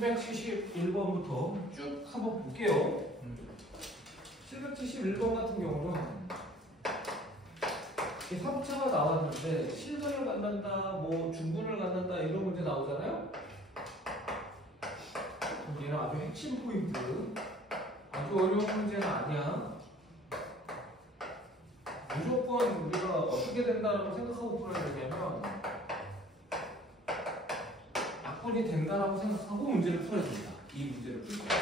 771번부터 쭉 한번 볼게요. 771번 같은 경우는 3차가 나왔는데 실근을 갖는다, 뭐 중근을 갖는다 이런 문제 나오잖아요. 얘는 아주 핵심 포인트. 아주 어려운 문제는 아니야. 무조건 우리가 어떻게 된다라고 생각하고 풀어야 되냐면 약분이 된다라고 생각하고 문제를 풀어야 됩니다. 이 문제를 풀 때.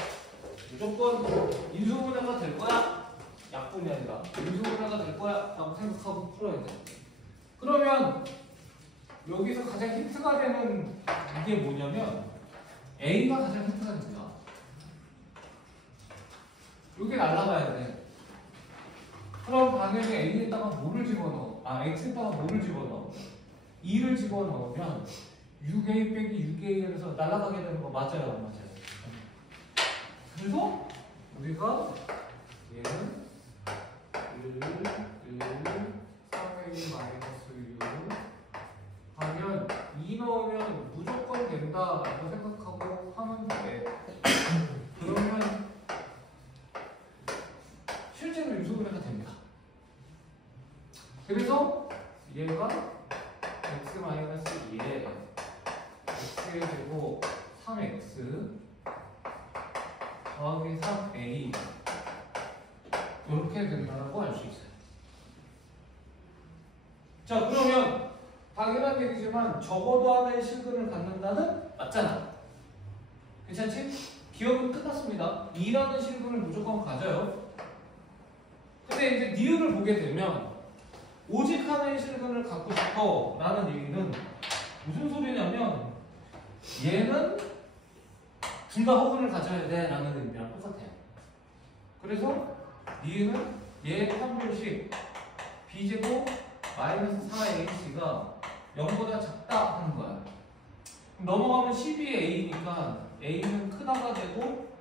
무조건 인수분해가 될 거야? 약분이 아니라 인수분해가 될 거야? 라고 생각하고 풀어야 돼. 그러면 여기서 가장 힌트가 되는 이게 뭐냐면 A가 가장 힌트가 됩니다. 여기 날아가야 돼. 그럼 당연히 A에다가 뭐를 집어넣어? X에다가 뭐를 집어넣어? 2를 집어넣으면 6A 빼기 6A에서 날아가게 되는 거 맞아요? 안 맞아요? 그래서 우리가 얘는 1, 3A 마이너스 6 하면 2 넣으면 무조건 된다라고 생각하고 하면 돼. 그러면 실제로 인수분해가 됩니다. 그래서 얘가 x-2에 x의 제곱 3x 더하기 3a 이렇게 된다고 알 수 있어요. 자, 그러면 당연한 얘기지만 적어도 하나의 실근을 갖는다는 맞잖아. 괜찮지? 기억은 끝났습니다. 2라는 실근을 무조건 가져요. 근데 이제 니은을 보게 되면 오직 하나의 실근을 갖고 싶어 라는 얘기는 무슨 소리냐면 얘는 둘 다 허근을 가져야 돼 라는 의미랑 똑같아요. 그래서 니은은 얘 판별식 b제곱 마이너스 4ac가 0보다 작다 하는 거야. 넘어가면 12a니까 a는 크다가 되고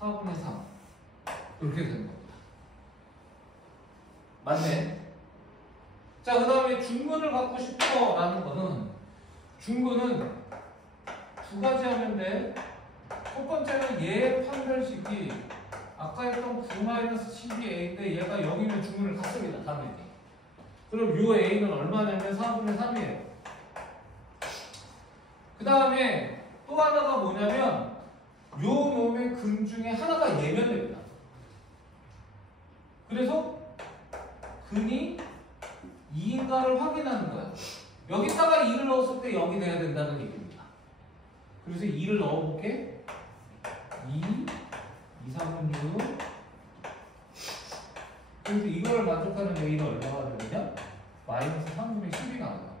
4분의 3 이렇게 되는 겁니다. 맞네. 자, 그 다음에 중근을 갖고 싶어 라는 거는 중근은 두 가지 하면 돼. 첫 번째는 얘 판별식이 아까 했던 9-12a인데 얘가 0이면 중근을 갖습니다. 당연히. 그럼 요 a는 얼마냐면 4분의 3이에요. 그 다음에 또 하나가 뭐냐면 요 놈의 근 중에 하나가 얘면 됩니다. 그래서 근이 2인가를 확인하는 거야. 여기다가 2를 넣었을 때 0이 돼야 된다는 얘기입니다. 그래서 2를 넣어볼게. 2, 2, 3은 6. 그래서 이걸 만족하는 A는 얼마가 되느냐? 마이너스 3분의 10이 나와요.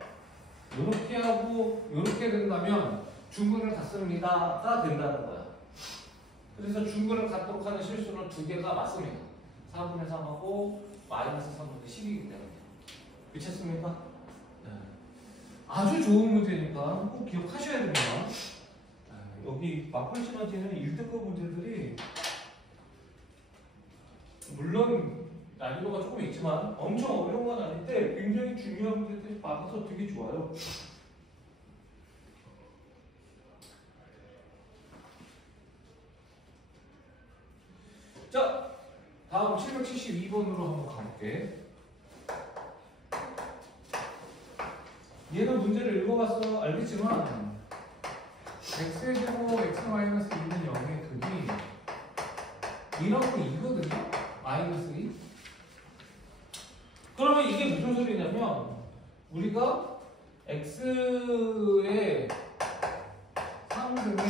이렇게 하고 이렇게 된다면 중근을 갖습니다가 된다는 거야. 그래서 중근을 갖도록 하는 실수는 두 개가 맞습니다. 4분의 3하고 마이너스 3분의 10이기 때문에. 미쳤습니까? 네. 아주 좋은 문제니까 꼭 기억하셔야 됩니다. 여기 마플 시너지는 1등급 문제들이 물론 난이도가 조금 있지만 엄청 어려운 건 아닌데 굉장히 중요한 문제들이 많아서 되게 좋아요. 자, 다음 772번으로 한번 가볼게. 얘는 문제를 읽어봤어 알겠지만 x의 제곱 x-2는 0의 근이 2라고 2거든요? 마이너스 2. 그러면 이게 무슨 소리냐면 우리가 x의 3등에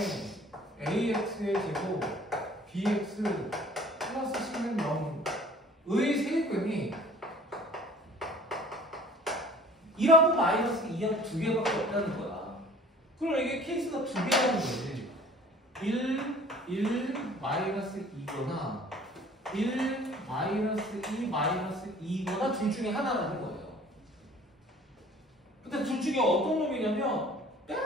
ax의 제곱 bx 플러스 c는 0의 세근이 2하고 마이너스 2하고 두 개밖에 없다는 거야. 그럼 이게 케이스가 두 개라는 거지. 1, 마이너스 2거나 1, 마이너스 2, 마이너스 2거나 둘 중에 하나라는 거예요. 근데 둘 중에 어떤 놈이냐면 맨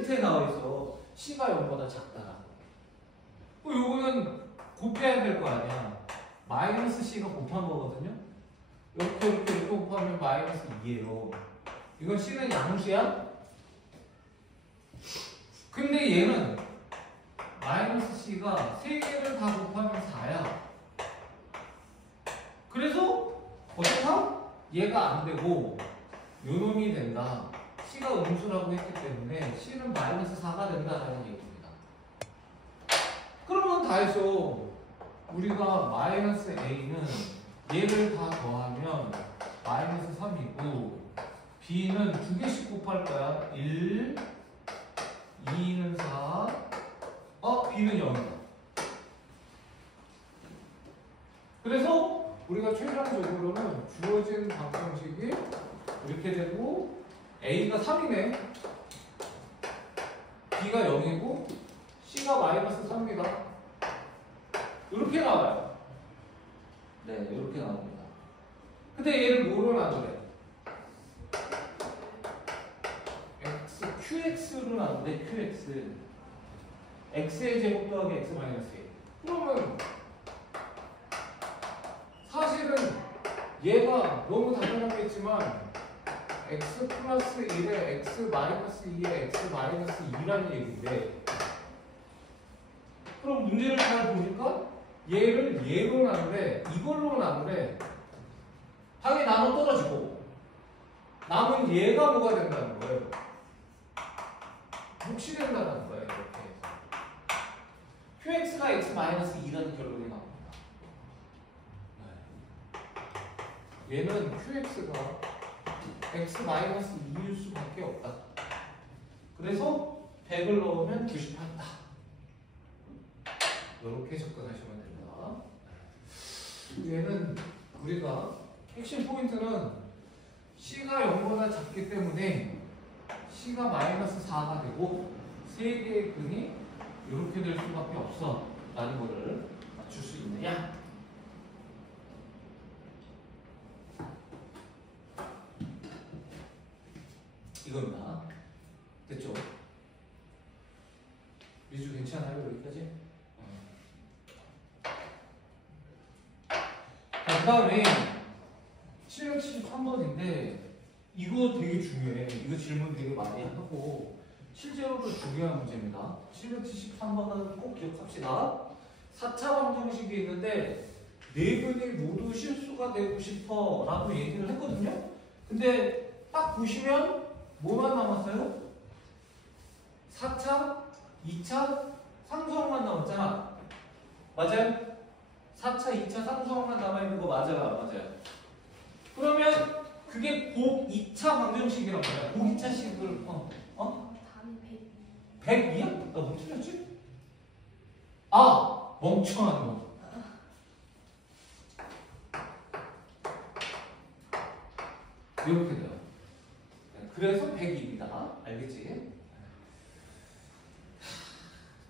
밑에 나와 있어. C가 0보다 작다. 요거는 곱해야 될 거 아니야. 마이너스 C가 곱한 거거든요. 이렇게 곱하면 마이너스 2예요. 이건 C는 양수야? 근데 얘는 마이너스 C가 3개를 다 곱하면 4야. 그래서 어떡함? 얘가 안 되고 요놈이 된다. C가 음수라고 했기 때문에 C는 마이너스 4가 된다라는 얘기입니다. 그러면 다 했어. 우리가 마이너스 A는 얘를 다 더하면 마이너스 3이고 B는 2개씩 곱할 거야. 1, 2는 4, B는 0이다. 그래서 우리가 최종적으로는 주어진 방정식이 이렇게 되고 A가 3이네, B가 0이고 C가 마이너스 3입니다. 이렇게 나와요. 네, 이렇게 나옵니다. 근데 얘를 뭐로 나누래? QX로 나누는데 QX X의 제곱 더하기 X 마이너스 1. 그러면 사실은 얘가 너무 당연하겠지만 X 플러스 1에 X 마이너스 2에 X 마이너스 2라는 얘기인데, 그럼 문제를 잘 보니까 얘를 얘로 나누래, 이걸로 나누래. 당연히 나눠 떨어지고 남은 얘가 뭐가 된다는 거예요? 몫이 된다는 거예요. 이렇게 해서 QX가 X 마이너스 2라는 결론이 나옵니다. 얘는 QX가 X 마이너스 2일 수밖에 없다. 그래서 100을 넣으면 98이다. 이렇게 접근하시면 됩니다. 얘는 우리가 핵심 포인트는 C가 0보다 작기 때문에 C가 마이너스 4가 되고 3개의 근이 이렇게 될 수밖에 없어 라는 거를 맞출 수 있느냐? 이겁니다. 됐죠? 미주 괜찮아요? 여기까지? 그 다음에 773번인데 이거 되게 중요해. 이거 질문 되게 많이 하고 실제로도 중요한 문제입니다. 773번은 꼭 기억합시다. 4차 방정식이 있는데 네 근이 모두 실수가 되고 싶어 라고 얘기를 했거든요. 근데 딱 보시면 뭐만 남았어요? 4차, 2차, 상수항만 남았잖아. 맞아요? 4차, 2차, 상수항만 남아있는 거 맞아요? 맞아요. 그러면 그게 곱 2차 방정식이란 말이야. 곱 2차식을 답이 102야? 나 뭐 틀렸지? 멍청한 놈. 이렇게 돼요. 그래서 102입니다. 알겠지?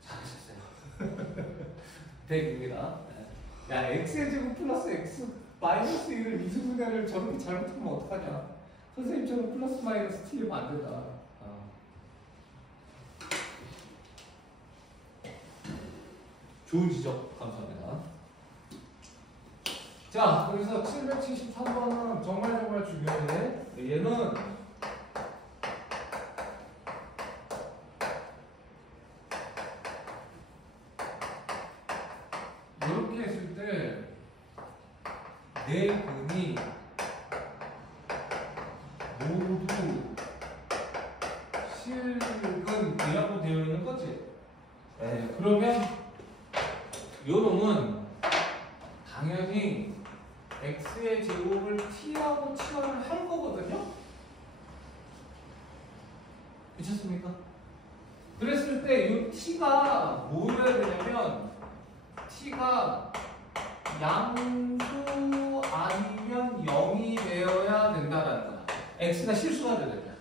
잘하셨어요. 102입니다. 야, x의 제곱 플러스 x 마이너스 1을 미수분해를 저렇게 잘못하면 어떡하냐. 선생님처럼 플러스 마이너스 틀리면 안 된다. 좋은 지적 감사합니다. 자, 그래서 773번은 정말 중요해. 얘는 이렇게 했을 때 네 근이 모두 실근이라고 되어 있는 거지. 네, 그러면 요 놈은 당연히 x의 제곱을 t라고 치환을 할 거거든요. 괜찮습니까? 그랬을 때 이 t가 뭐여야 되냐면 t가 양수 아니면 0이 되어야 된다라는 거야. x가 실수가 되려면.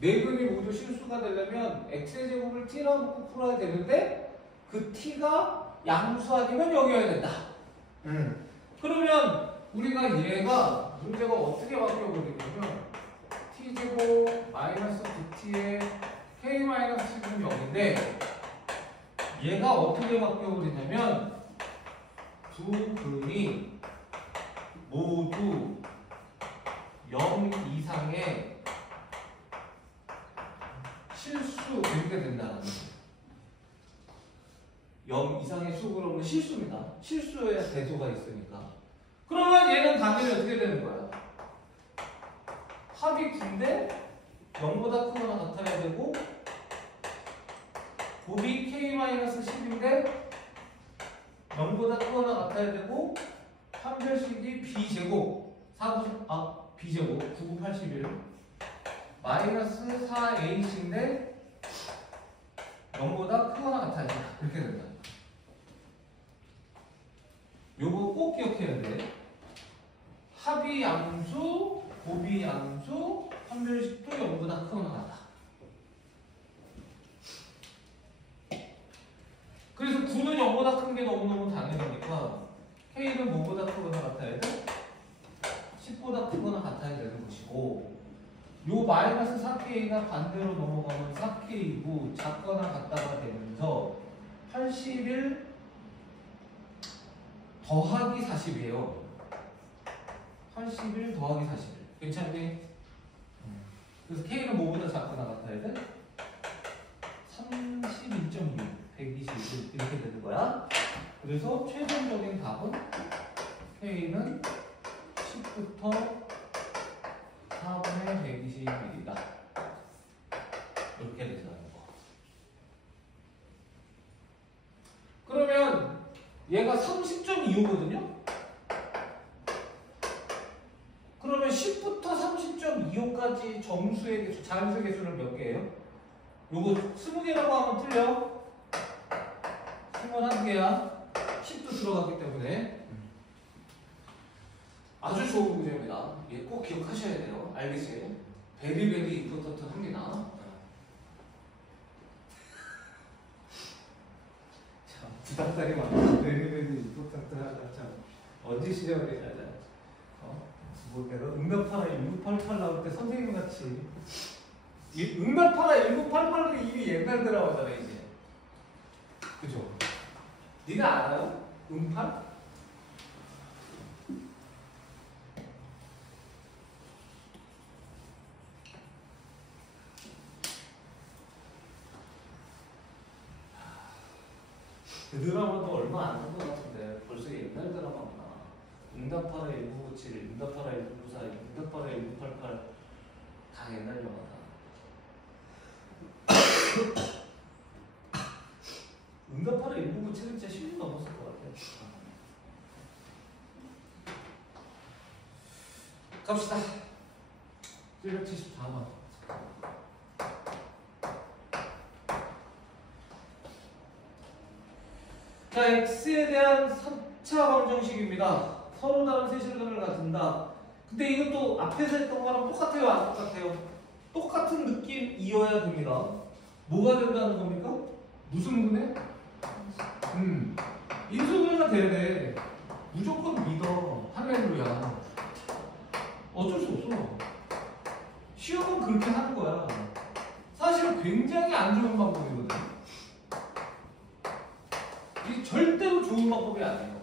네 근이 모두 실수가 되려면 x의 제곱을 t라고 놓고 풀어야 되는데 그 t가 양수 아니면 0이어야 된다. 그러면 우리가 얘가 문제가 어떻게 바뀌어버리냐면 t제곱 마이너스 9t의 k 마이너스 10은 0인데 얘가 어떻게 바뀌어버리냐면 두 근이 모두 0 이상의 실수 이렇게 된다는 거예요. 0 이상의 수 그러면 실수입니다. 실수여야 대소가 있으니까. 그러면 얘는 당연히 어떻게 되는 거야? 합이 9인데 0보다 크거나 같아야 되고 곱이 k-10인데 0보다 크거나 같아야 되고 판별식이 b제곱 4분 b제곱 9, 9, 81 마이너스 4ac인데 0보다 크거나 같아야 된다. 그렇게 된다. 요거 꼭 기억해야 돼. 합이 양수, 곱이 양수, 판별식도 0보다 크거나 같다. 그래서 9는 0보다 큰 게 너무너무 당연하니까 K는 뭐보다 크거나 같아야 돼? 10보다 크거나 같아야 되는 것이고 요 마이너스 4K가 반대로 넘어가면 4K이고 작거나 같다가 되면서 81 더하기 40이에요. 81 더하기 41. 괜찮니? 그래서 K는 뭐보다 작거나 같아야 돼? 31.6, 121 이렇게 되는 거야. 그래서 최종적인 답은 K는 10부터 4분의 121이다. 이렇게 된다는 거. 그러면 얘가 30.25거든요? 그러면 10부터 30.25까지 정수의 개수, 자연수의 개수는 몇 개예요? 요거 20개라고 하면 틀려. 21개야. 10도 들어갔기 때문에. 아주 좋은 문제입니다. 얘 꼭 기억하셔야 돼요. 알겠어요? 베리베리 임포턴트 합니다. 참, 부탁드리 많아. 베리베리 임포턴트 하자. 참, 언제 시작을 해야 돼? 뭐 내가 응답하라 1988 나올 때 선생님 같이 응답하라 1988은 이미 옛날 드라마잖아 이제. 그죠? 네가 알아요? 응팔? 그 드라마도 얼마 안 된 것 같은데 벌써 옛날 드라마구나. 응답하라 1997, 응답하라 1994, 응답하라 1988 다 옛날 영화다. 응답하라 1997은 진짜 10년 넘었을 것 같아. 갑시다. 774번. 자, x에 대한 3차 방정식입니다. 서로 다른 세실근을 가진다. 근데 이것도 앞에서 했던 거랑 똑같아요? 안 똑같아요? 똑같은 느낌이어야 됩니다. 뭐가 된다는 겁니까? 무슨 분해? 인수분해가 돼야 돼. 무조건 믿어. 할렐루야. 어쩔 수 없어. 시험은 그렇게 하는 거야. 사실 굉장히 안 좋은 방법이거든. 이게 절대로 좋은 방법이 아니에요.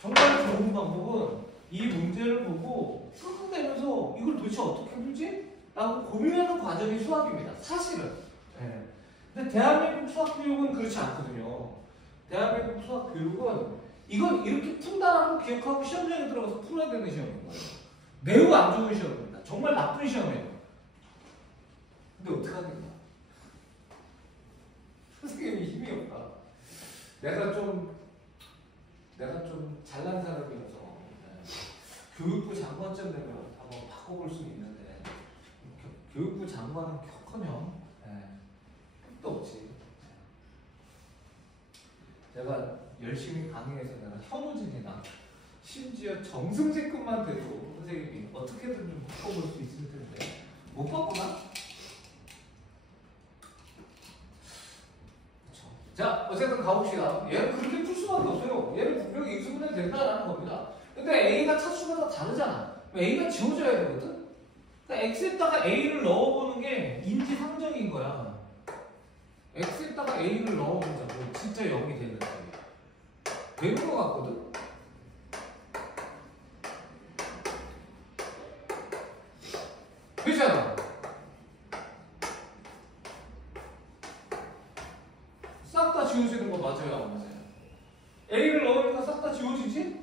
정말 좋은 방법은 이 문제를 보고 끙끙대면서 이걸 도대체 어떻게 풀지? 라고 고민하는 과정이 수학입니다. 사실은. 네. 근데 대한민국 수학교육은 그렇지 않거든요. 대한민국 수학교육은 이건 이렇게 푼다라고 기억하고 시험장에 들어가서 풀어야 되는 시험인 거예요. 매우 안 좋은 시험입니다. 정말 나쁜 시험이에요. 근데 어떡하겠냐? 선생님이 힘이 없다. 내가 좀 잘난 사람이어서 교육부 장관쯤 되면 한번 바꿔볼 수 있는데 교육부 장관은 격하면 끝도 없지. 제가 열심히 강의해서 내가 현우진이나 심지어 정승재급만 돼도 선생님이 어떻게든 좀 바꿔볼 수 있을 텐데 못 바꾸나? 자, 어쨌든 가봅시다. 얘는 그렇게 풀 수밖에 없어요. 얘는 분명히 인수분해 된다라는 겁니다. 근데 A가 차수가 다 다르잖아. A가 지워져야 되거든? 그러니까 X에다가 A를 넣어보는 게 인지상정인 거야. X에다가 A를 넣어보자고. 진짜 0이 되는지. 되는 거 같거든? 되잖아. 싹 다 지워지는 거 맞아요, 안 맞아요? A를 넣으니까 싹 다 지워지지?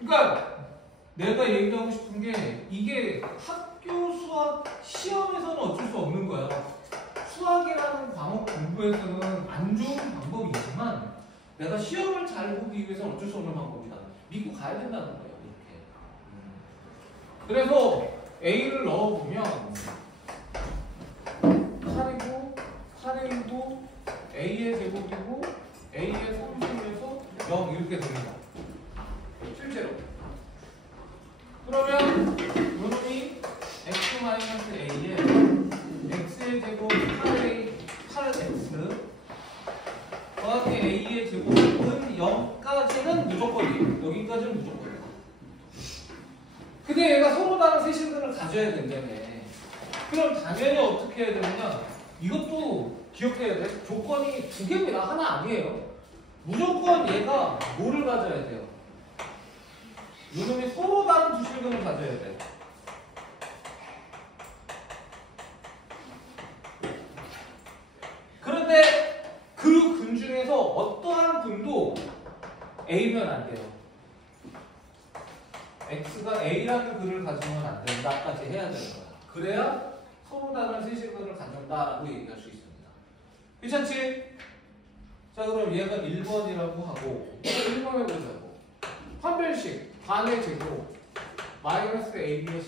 그러니까 내가 얘기하고 싶은 게 이게 학교 수학 시험에서는 어쩔 수 없는 거야. 수학이라는 과목 공부에서는 안 좋은 방법이지만 내가 시험을 잘 보기 위해서는 어쩔 수 없는 방법이다. 믿고 가야 된다는 거예요. 이렇게. 그래서 A를 넣어보면 8이고 8A이고 A의 제곱이고 A의 3승에서 0 이렇게 됩니다. 실제로. 그러면 요놈이 x-a에 x의 제곱 8x 더하기 a의 제곱은 0까지는 무조건이에요. 여기까지는 무조건이에요. 근데 얘가 서로 다른 세실근을 가져야 된다며. 그럼 당연히 어떻게 해야 되느냐? 이것도 기억해야 돼. 조건이 두 개입니다. 하나 아니에요. 무조건 얘가 뭐를 가져야 돼요? 요놈이 서로 다른 두 실근을 가져야 돼. 그런데 그 근 중에서 어떠한 근도 A면 안 돼요. X가 A라는 글을 가지면 안 된다까지 해야 되는 거야. 그래야 서로 다른 세실근을 갖는다라고 얘기할 수 있습니다. 괜찮지? 자, 그럼 얘가 1번이라고 하고 1번 해보자고. 판별식 반의 제곱 마이너스 AB의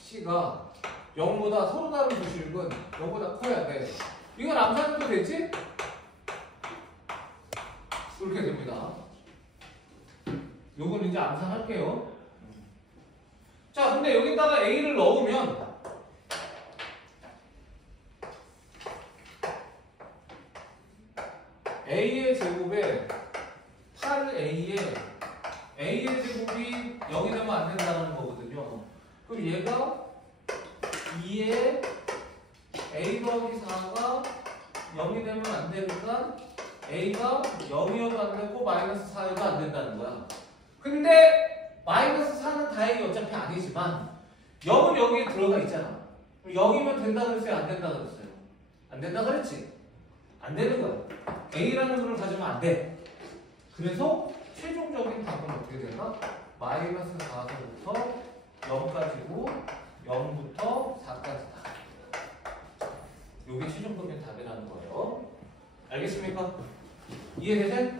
C가 0보다 서로 다른 부실근 0보다 커야 돼. 이건 암산해도 되지? 이렇게 됩니다. 요건 이제 암산할게요. 자, 근데 여기다가 A를 넣으면 A의 제곱에 8A에 A의 제곱이 0이 되면 안 된다는 거거든요. 그럼 얘가 2에 A 더하기 4가 0이 되면 안 되니까 A가 0이어도 안 되고 마이너스 4여도 안 된다는 거야. 근데 마이너스 4는 다행히 어차피 아니지만 0은 여기에 들어가 있잖아. 0이면 된다 그랬어요? 안 된다 그랬어요? 안 된다 그랬지? 안 되는 거야. A라는 수를 가지면 안 돼. 그래서 최종적인 답은 어떻게 되나? 마이너스 4서부터 0까지고 0부터 4까지다. 이게 최종적인 답이라는 거예요. 알겠습니까? 이해되세요?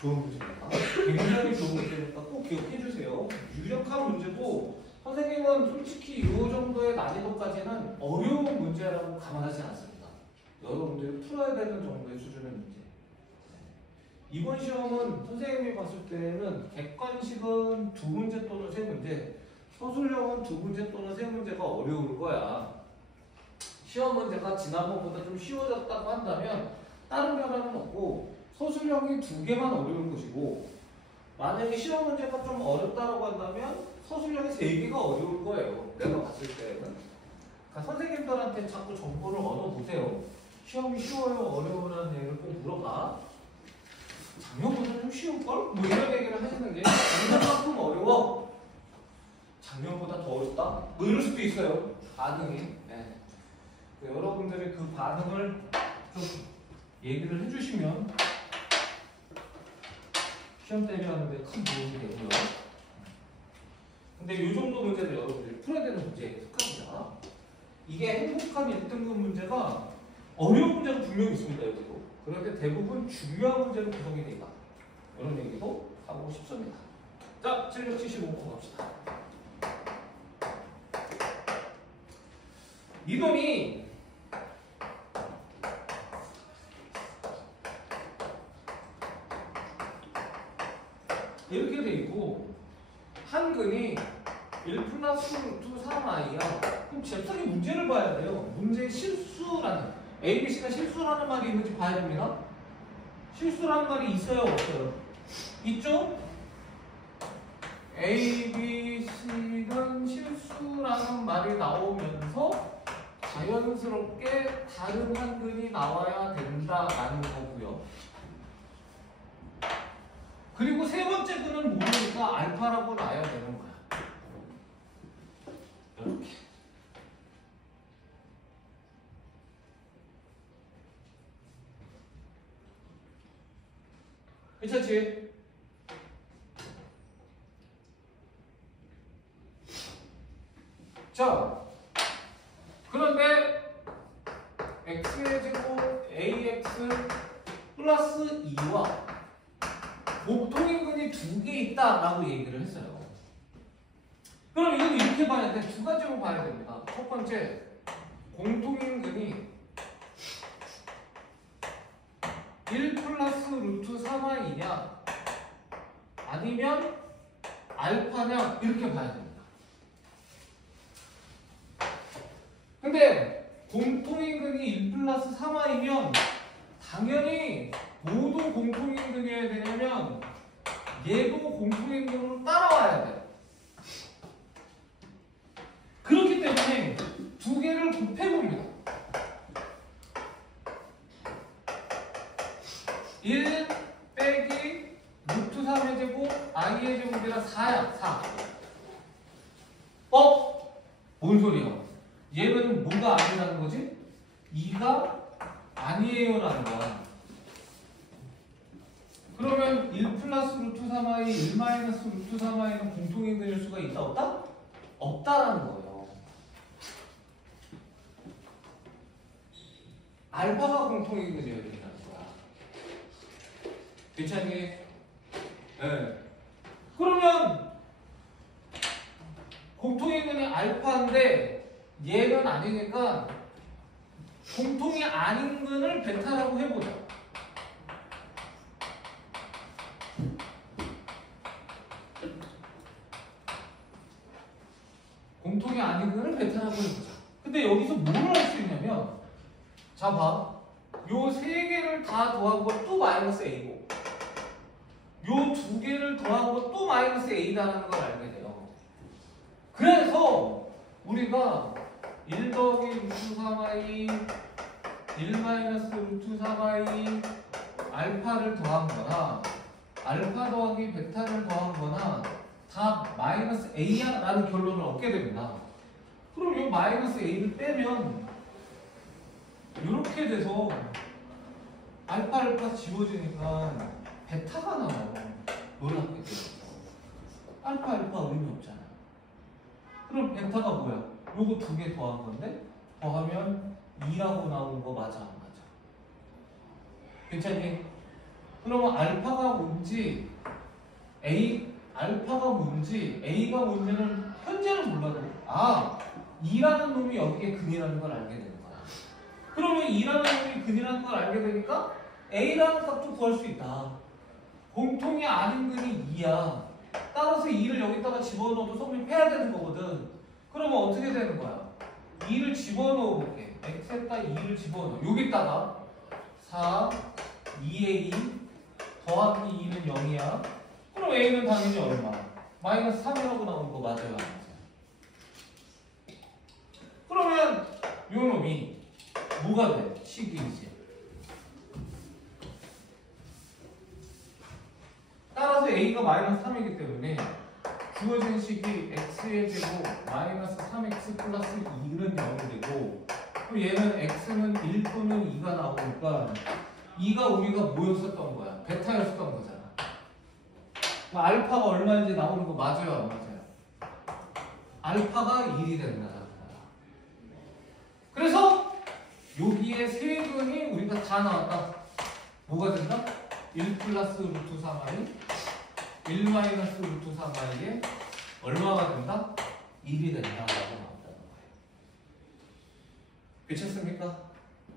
좋은 문제입니다. 굉장히 좋은 문제니까 꼭 기억해 주세요. 유력한 문제고 선생님은 솔직히 이 정도의 난이도까지는 어려운 문제라고 감안하지 않습니다. 여러분들이 풀어야 되는 정도의 수준의 문제. 이번 시험은 선생님이 봤을 때는 객관식은 2문제 또는 3문제, 서술형은 2문제 또는 3문제가 어려울 거야. 시험 문제가 지난번보다 좀 쉬워졌다고 한다면 다른 변화는 없고 서술형이 2개만 어려울 것이고, 만약에 시험 문제가 좀 어렵다고 한다면 서술형이 3개가 어려울 거예요. 내가 봤을 때는. 그러니까 선생님들한테 자꾸 정보를 얻어보세요. 시험이 쉬워요, 어려워라는 얘기를 꼭 물어봐. 작년보다 좀 쉬울걸? 뭐 이런 얘기를 하시는 게 작년만큼 어려워. 작년보다 더 어렵다? 뭐 이럴 수도 있어요. 반응이. 네. 여러분들이 그 반응을 좀 얘기를 해주시면 시험 대비하는데 큰 도움이 되고요. 근데 이 정도 문제를 여러분들이 풀어야 되는 문제에 속합니다. 이게 행복한 1등급 문제가 어려운 문제가 분명히 있습니다. 여기도. 그런데 대부분 중요한 문제로 구성이 되다. 이런 얘기도 하고 싶습니다. 자, 775번 갑시다. 이놈이 이렇게 돼 있고 한 근이 1 플러스 루트 3i야. 그럼 잽싸게 문제를 봐야 돼요. 문제의 실수라는, ABC가 실수라는 말이 있는지 봐야 됩니다. 실수라는 말이 있어요, 없어요? 있죠? ABC는 실수라는 말이 나오면서 자연스럽게 다른 한 근이 나와야 된다라는 거고요. 그리고 세 번째 근은 모르니까 알파라고 놔야 되는 거야. 이렇게. 괜찮지? 자, 그런데 x의 제곱 ax 플러스 2와 공통인근이 두 개 있다라고 얘기를 했어요. 그럼 이건 이렇게 봐야 돼. 두 가지로 봐야 됩니다. 첫 번째, 공통인근이 1 플러스 루트 3i냐 아니면 알파냐 이렇게 봐야 됩니다. 근데 공통인근이 1 플러스 3i면 당연히 모두 공통인근이어야 되냐면 얘도 공통인근으로 따라와야 돼. 그렇기 때문에 두 개를 곱해봅니다. 1 빼기 루트 3의 제곱 i의 제곱이라 4야. 4. 뭔 소리야? 얘는 뭐가 아니라는 거지? 2가 아니에요라는 거야. 그러면 1 플러스 루트 3i, 1 마이너스 루트 3i는 공통인근일 수가 있다 없다? 없다라는 거예요. 알파가 공통인근이어야 된다는 거야. 괜찮니? 네. 그러면 공통인근이 알파인데 얘는 아니니까 공통이 아닌 근을 베타라고 해보자. 공통이 아닌 근을 베타라고 해보자. 근데 여기서 뭘 할 수 있냐면, 자 봐, 요 세 개를 다 더한 거 또 마이너스 a고, 요 두 개를 더한 거 또 마이너스 a라는 걸 알게 돼요. 그래서 우리가 1 더하기 루트 3i, 1 마이너스 루트 3i, 알파를 더한 거나 알파 더하기 베타를 더한 거나 다 마이너스 a야 라는 결론을 얻게 됩니다. 그럼 이 마이너스 a를 빼면 이렇게 돼서 알파 지워지니까 베타가 나와요. 놀랍게 돼요. 알파 의미 없잖아. 그럼 베타가 뭐야? 요거 두 개 더한 건데 더하면 2라고 나오는 거 맞아 안 맞아? 괜찮니? 그러면 알파가 뭔지 알파가 뭔지 A가 뭔지는 현재는 몰라도 2라는 놈이 여기에 근이라는 걸 알게 되는 거야. 그러면 2라는 놈이 근이라는 걸 알게 되니까 A라는 값도 구할 수 있다. 공통이 아닌 근이 2야. 따라서 2를 여기다가 집어넣어도 성립해야 되는 거거든. 그러면 어떻게 되는 거야? 2를 집어넣어 볼게. x에다 2를 집어넣어. 여기다가 4, 2a 더하기 2는 0이야. 그럼 a는 당연히 얼마? 마이너스 3이라고 나오는 거 맞아요? 안 맞아요? 그러면 요 놈이 뭐가 돼? 식이지. 따라서 a가 마이너스 3이기 때문에 주어진 식이 x의 제곱 마이너스 3x 플러스 2는 0이 되고, 그럼 얘는 x는 1 또는 2가 나오니까 2가 우리가 뭐였었던 거야? 베타였었던 거잖아. 알파가 얼마인지 나오는 거 맞아요? 안 맞아요? 알파가 1이 된다는 거야. 그래서 여기에 세 근이 우리가 다 나왔다. 뭐가 된다? 1 플러스 루트 3i 1 마이너스 루트 3i에 얼마가 된다? 1이 된다라고 나온다는 거예요. 괜찮습니까?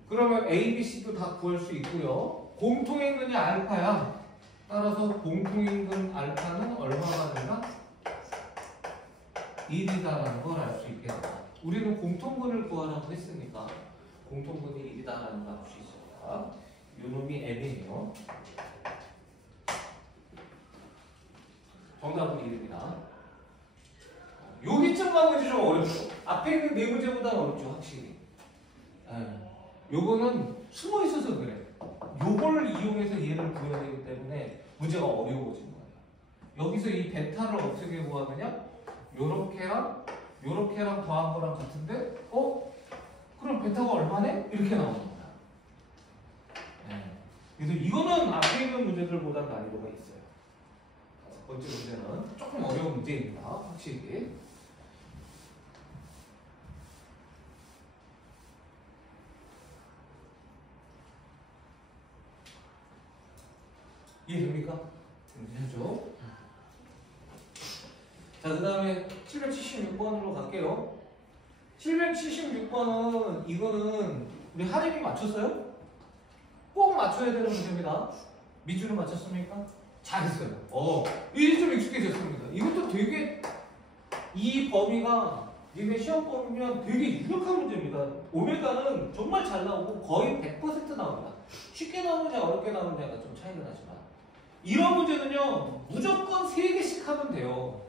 그러면 A, B, C도 다 구할 수 있고요. 공통인근이 알파야. 따라서 공통인근 알파는 얼마가 된다? 1이다라는 걸 알 수 있겠다. 우리는 공통근을 구하라고 했으니까 공통근이 1이다라는 걸 알 수 있습니다. 요놈이 M이에요. 정답은 1입니다. 여기쯤 가면 이제 좀 어렵죠. 앞에 있는 네 문제보다는 어렵죠, 확실히. 요거는 숨어 있어서 그래. 요걸 이용해서 얘를 구해야 되기 때문에 문제가 어려워진 거예요. 여기서 이 베타를 어떻게 구하느냐? 요렇게랑 더한 거랑 같은데, 그럼 베타가 얼마네? 이렇게 나오는 거야. 그래서 이거는 앞에 있는 있는 문제들보다 난이도가 있어요. 다섯 번째 문제는 조금 어려운 문제입니다. 확실히. 이해됩니까? 되죠? 자, 그 다음에 776번으로 갈게요. 776번은 이거는 우리 하림이 맞췄어요? 꼭 맞춰야 되는 문제입니다. 밑줄을 맞췄습니까? 잘했어요. 이제 좀 익숙해졌습니다. 이것도 되게 이 범위가 니네 시험 범위면 되게 유력한 문제입니다. 오메가는 정말 잘 나오고 거의 100% 나옵니다. 쉽게 나오느냐 어렵게 나오느냐가 좀 차이가 나지만 이런 문제는요 무조건 3개씩 하면 돼요.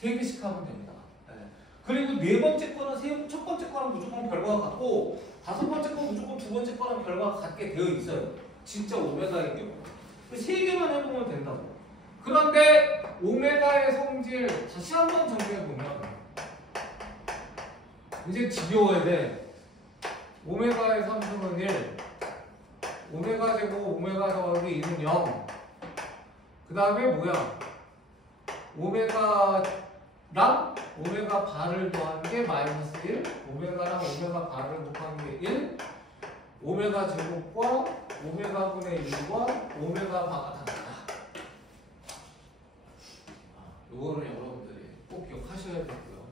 3개씩 하면 됩니다. 네. 그리고 네 번째 거는 첫 번째 거랑 무조건 결과가 같고 다섯 번째 거 무조건 두 번째 거랑 결과가 같게 되어 있어요. 진짜 오메가의 경우 3개만 해보면 된다고. 그런데 오메가의 성질 다시 한번 정리해보면 이제 지겨워야 돼. 오메가의 3승은 1, 오메가 제곱 오메가 더하기 2는 0. 그 다음에 뭐야? 오메가랑 오메가 바를 더한 게 마이너스 1, 오메가랑 오메가 바를 곱한 게 1, 오메가 제곱과 오메가 분의 1과 오메가 바가 다 같다. 이거는 여러분들이 꼭 기억하셔야 되고요.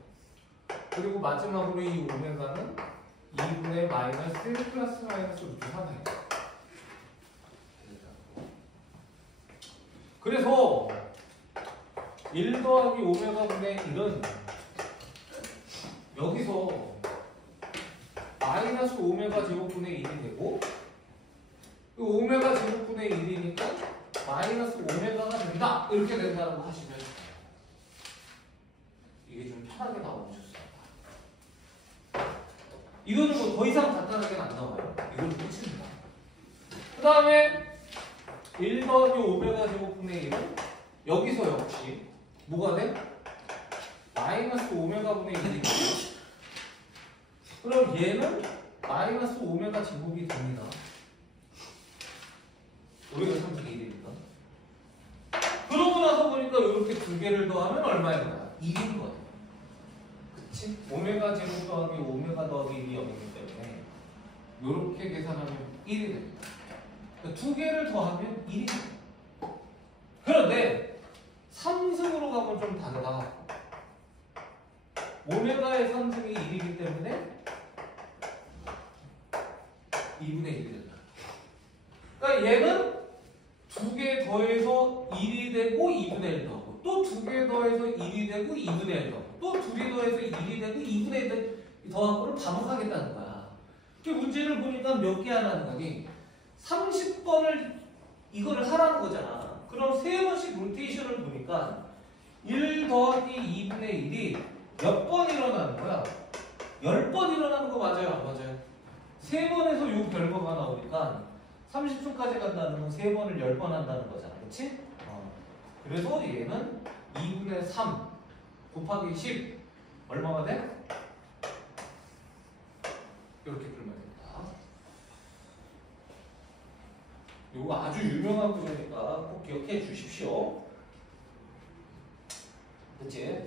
그리고 마지막으로 이 오메가는 2분의 마이너스 1 플러스 마이너스 루트 3이에요. 그래서 1 더하기 오메가 분의 1은 여기서 마이너스 오메가 제곱분의 1이 되고 오메가 제곱분의 1이니까 마이너스 오메가가 된다. 이렇게 된다고 하시면 이게 좀 편하게 나오셨어요. 이거는 뭐 더 이상 간단하게 안 나와요. 이건 끝입니다. 그 다음에 1 더하기 오메가 제곱분의 1은 여기서 역시 뭐가 돼? 마이너스 오메가 분의 1이 되죠. 그럼 얘는 마이너스 오메가 제곱이 됩니다. 오메가 3분의 1이니까. 그러고 나서 보니까 이렇게 두 개를 더하면 얼마인가요? 1인 거예요. 그치? 오메가 제곱 더하기 오메가 더하기 1이 0이기 때문에 이렇게 계산하면 1이 됩니다. 그러니까 두 개를 더하면 1이 됩니다. 그런데 3승으로 가면 좀 다르다. 오메가의 3승이 1이기 때문에 2분의 1이 된다. 그러니까 얘는 두 개 더해서 1이 되고 2분의 1 더하고 또 두 개 더해서 1이 되고 2분의 1 더하고 또 두 개 더해서 1이 되고 2분의 1 더하고를 반복하겠다는 거야. 그 문제를 보니까 몇 개 하라는 거니? 30번을 이거를 하라는 거잖아. 그럼 세 번씩 로테이션을 보니까 1 더하기 2분의 1이 몇 번 일어나는 거야? 10번 일어나는 거 맞아요? 안 맞아요? 세 번에서 요 결과가 나오니까 30초까지 간다는 건 세 번을 10번 한다는 거잖아. 그치? 그래서 얘는 2분의 3 곱하기 10 얼마가 돼? 이렇게 풀면 됩니다. 이거 아주 유명한 구조니까 꼭 기억해 주십시오. 그치?